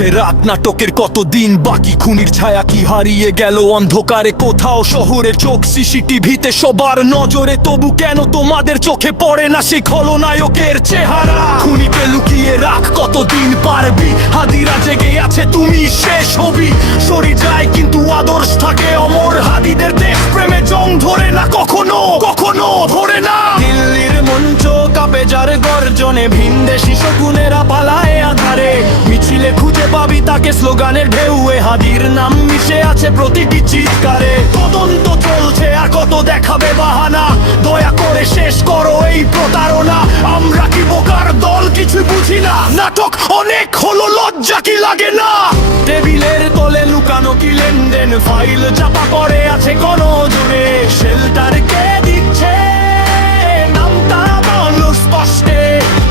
চলছে রাত নাটকের কতদিন বাকি, খুনির ছায়া কি হারিয়ে গেল অন্ধকারে কোথাও শহরে, চোখ সিসিটিভিতে সবার নজরে, তবু কেন তোমাদের চোখে পড়ে না সেই খলনায়কের চেহারা? খুনিকে লুকিয়ে রাখ কতদিন পারবি, হাদিরা জেগে আছে তুমি শেষ হবি। সরি যায় কিন্তু আদর্শ থাকে অমর, হাদিদের দেশ প্রেমে জং ধরে না কখনো কখনো ধরে না। দিল্লির মঞ্চ কাঁপে যার গর্জনে, ভিনদেশি শকুনেরা পালায় আধারে, মিছিলে খুঁজে পাবি তাকে স্লোগানের ঢেউয়ে, হাদির নাম মিশে আছে প্রতিটি চিৎকারে। তদন্ত চলছে আর কত দেখাবে বাহানা, দয়া করে শেষ করো এই প্রতারণা। আমরা কি বোকার দল কিছু বুঝি না, নাটক অনেক হলো লজ্জা কি লাগে না? টেবিলের তলে লুকানো কি লেনদেন, ফাইল চাপা পড়ে আছে কোন জোরে, শেল্টার কে দিচ্ছে নামটা বলো স্পষ্টে,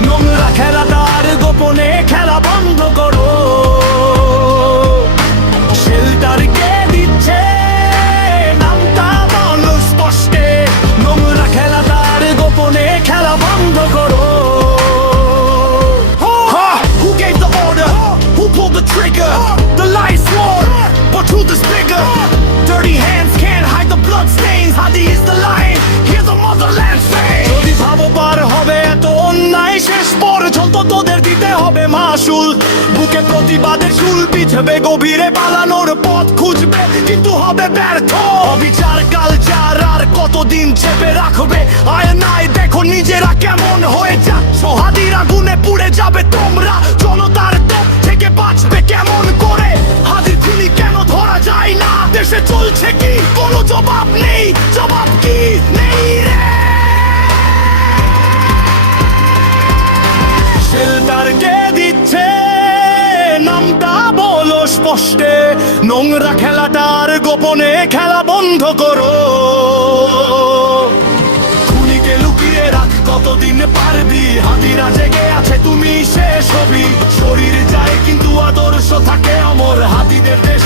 নোংরা খেলাটার গোপনে খেলা বন্ধ করো। শেল্টার কে দিচ্ছে নামটা বলো স্পষ্টে, নোংরা খেলাটার গোপনে খেলা বন্ধ করো। Who gave the order? Who pulled the trigger? The lies swore, but truth is bigger. Dirty hands can't hide the blood stains. Hadi is the lion, hear the motherland say. যদি ভাবো পার হবে এত অন্যায়, শেষ পর্যন্ত তোদের দিতে হবে মাসুল। বুকে প্রতিবাদের শুল বিছবে গভীরে, পালানোর পথ খুঁজবে কিন্তু হবে ব্যর্থ। অবিচার কালচার আর কতদিন চেপে রাখবে, আয়নায় দেখো নিজেরা কেমন হয়ে যাচ্ছ। হাদির আগুনে পুড়ে যাবে তোমরা, জনতার দপ থেকে বাঁচবে কেমন করে? হাদির খুনি কেন ধরা যায় না, দেশে চলছে কি কোনো জবাব নেই? জবাব কি নেই রে? শেল্টার কে দিচ্ছে নামটা বলো স্পষ্টে, নোংরা খেলাটার গোপনে খেলা বন্ধ করো। খুনিকে লুকিয়ে রাখ কতদিন পারবি, হাদিরা জেগে আছে তুমি শেষ হবি। শরীর যায় কিন্তু আদর্শ থাকে অমর, হাদিদের দেশ